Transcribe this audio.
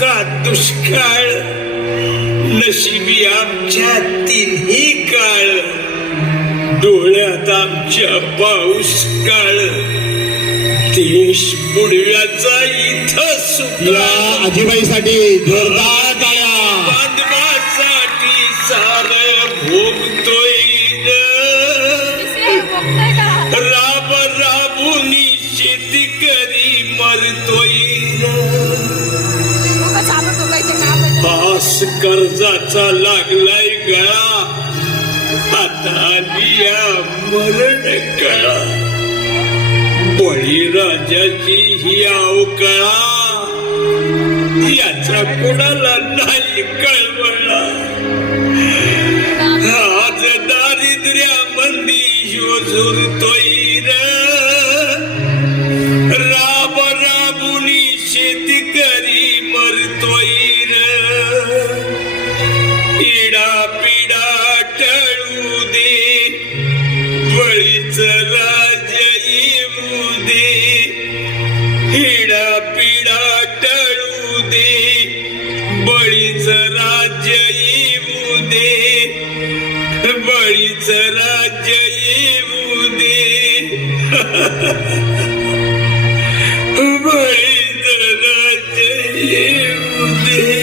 का दुष्काळ, नशिबी आमच्या तिन्ही काळ, डोळ्यात आमच्या पाऊस काळ, देश बुडव्याचा इथं सुका, आजीबाईसाठी जोरदार टाळ्या, बांधवासाठी सार भोगतोय राब राबुनी शेतकरी मरतोय, हास कर्जाचा लागलाय गळा, आता आलिया मरण कळा, बळीराजाची ही अवकळा, याचा कोणाला नाही कळवळा, आज दारिद्र्यामंदी ह्यो झुरतोय राब राबुनी शेतकरी मरतोय इडा पिडा टळू दे, बळीच राज्य येऊ दे, इडा पिडा टळू दे, बळीच राज्य येऊ दे, बळीच राज्य येऊ दे, बळीच राज्य येऊ दे.